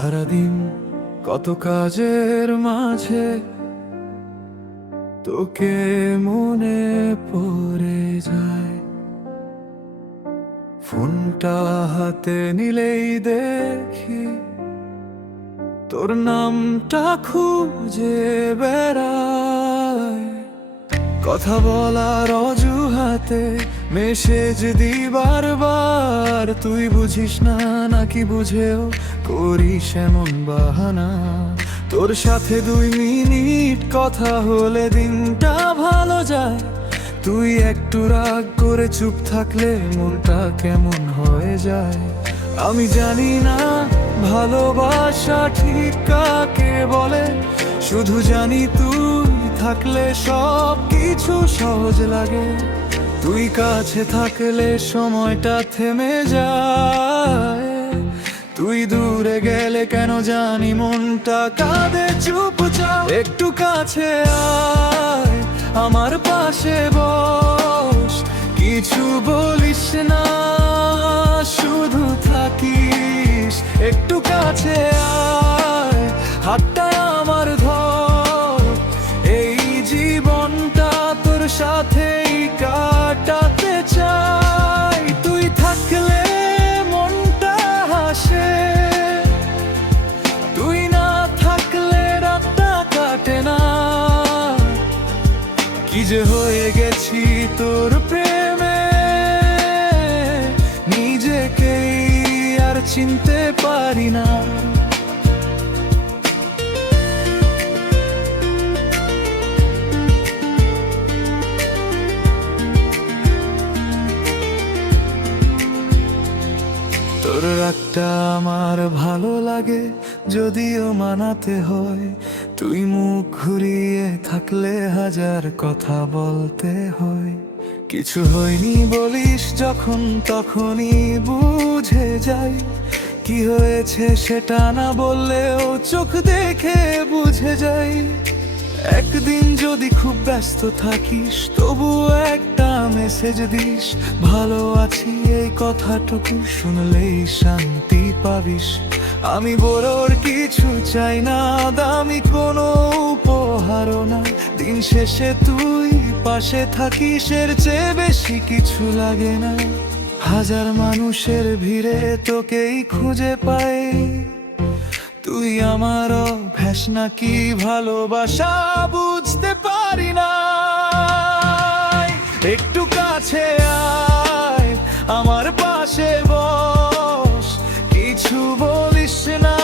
সারাদিন কত কাজের মাঝে তোকে মনে পড়ে যায়। ফোনটা হাতে নিলেই দেখি তোর নামটা খুঁজে বেড়ায়। কথা বলার অজুহাতে মেসেজ দি বারবার, তুই বুঝিস না নাকি বুঝেও করিস এমন বাহানা। তোর সাথে 2 মিনিট কথা হলে দিনটা ভালো যায়। তুই একটু রাগ করে চুপ থাকলে মনটা কেমন হয়ে যায়। আমি জানি না ভালোবাসা ঠিক কাকে বলে, শুধু জানি তুই থাকলে সব কিছু সহজ লাগে। তুই কাছে থাকলে সময়টা থেমে যায়। তুই দূরে গেলে কেন জানি মনটা কাঁদে চুপচাপ। একটু কাছে আয়, আমার পাশে বস, কিছু বলিস না, শুধু থাকিস। একটু কাছে আয়, হাতটা আমার ধর, এই জীবনটা তোর সাথেই কাটাতে চাই। তুই থাকলে মনটা হাসে, তুই না থাকলে রাতটা কাটে না। কি যে হয়ে গেছি তোর প্রেমে, নিজেকেই আর চিনতে পারি না। তোর রাগটা আমার ভালো লাগে, যদিও মানাতে হয়। তুই মুখ ঘুরিয়ে থাকলে হাজার কথা বলতে হয়। কিছু হয়নি বলিস যখন, তখনই বুঝে যাই। কি হয়েছে সেটা না বললেও চোখ দেখে বুঝে যাই। একদিন যদি খুব ব্যস্ত থাকিস, তবুও একটা মেসেজ দিস, ভালো আছি এই কথাটুকু শুনলেই শান্তি পাবিস। আমি বড়র কিছু চাই না, দামি কোনো উপহারও না। দিন শেষে তুই পাশে থাকিস, এর চেয়ে বেশি কিছু লাগে না। হাজার মানুষের ভিড়ে তোকেই খুঁজে পাই। তুই আমার অভ্যাস নাকি ভালোবাসা বুঝতে পারি না। একটু কাছে আয়, আমার পাশে বস, কিছু বলিস না,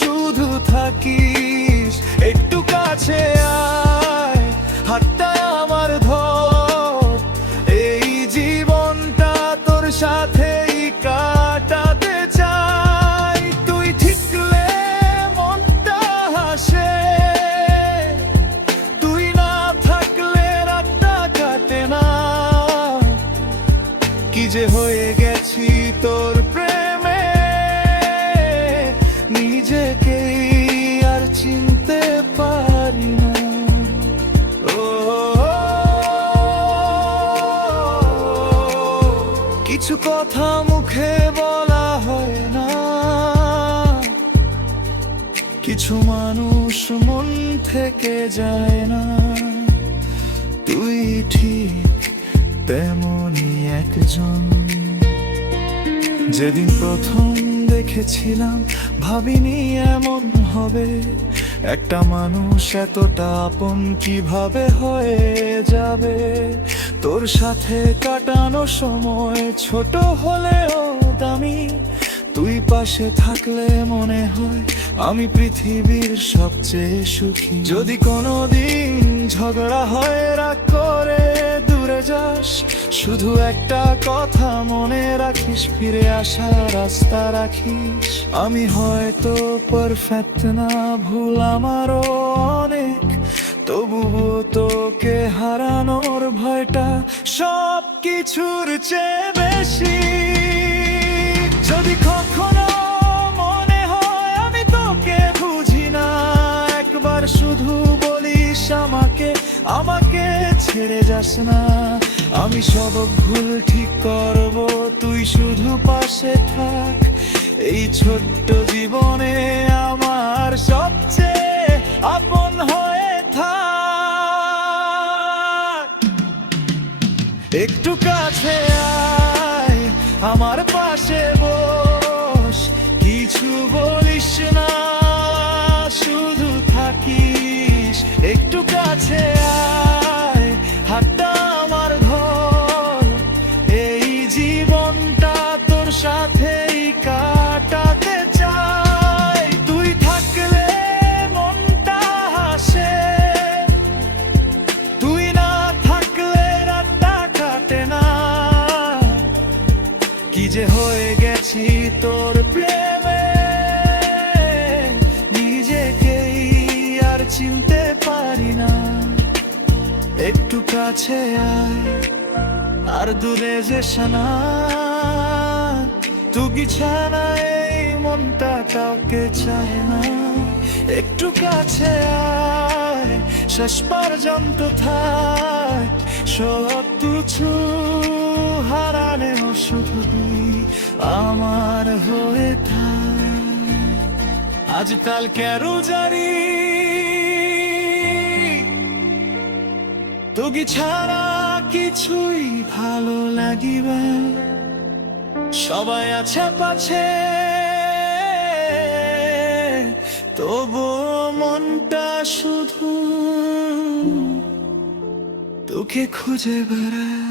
শুধু থাকিস। একটু কাছে আয়, হাতটা আমার ধর, এই জীবনটা তোর সাথেই কাটাতে চাই। তুই ঠিকলে মনটা হাসে, তুই না থাকলে রাতটা কাটে না। কি যে হয়ে গেছি তোর প্রেমে, নিজেকেই আর চিনতে পারি না। ও, কিছু কথা মুখে বলা হয় না, কিছু মানুষ মন থেকে যায় না। তুই ঠিক তেমনই একজন। যেদিন প্রথম দেখেছিলাম ভাবিনি এমন হবে। একটা মানুষ এতটা আপন কিভাবে হয়ে যাবে। তোর সাথে কাটানো সময় ছোট হলেও দামি। তুই পাশে থাকলে মনে হয় আমি পৃথিবীর সবচেয়ে সুখী। যদি কোনোদিন ঝগড়া হয়, রাগ করে দূরে যাস, শুধু একটা কথা মনে রাখিস, ফিরে আসার রাস্তা রাখিস। আমি হয়তো পারফেক্ট না, ভুল আমারও অনেক, তবুও তোকে হারানোর ভয়টা সব কিছুর চেয়ে বেশি। যদি কখনো মনে হয় আমি তোকে বুঝি না, একবার শুধু বলিস আমাকে, আমাকে ছেড়ে যাস না। আমি সব ভুল ঠিক করব, তুই শুধু পাশে থাক। এই ছোট্ট জীবনে আমার সবচেয়ে আপন হয়ে থাক। একটু কাছে আয়, আমার পাশে বস, কিছু বলিস না, শুধু থাকিস। একটু কাছে আয়, হাতটা আমার ধর, এই জীবনটা তোর সাথেই কাটাতে চাই। তুই থাকলে মনটা হাসে, তুই না থাকলে রাতটা কাটে না। কি যে হয়ে গেছি তোর প্রেমে, নিজেকেই আর চিনতে পারি না। একটু কাছে আয়, আর দূরে যেস না। তুই ছাড়া এই মনটা কাউকে চায় না। একটু কাছে আয়, শেষ পর্যন্ত থাক, সব কিছু হারালেও শুধু তুই আমার হয়ে থাক। আজকাল কেরু জারি তোকে ছাড়া কিছুই ভালো লাগিবে। সবাই আছে পাছে, তবু মনটা শুধু তোকে খুঁজে বেড়ায়।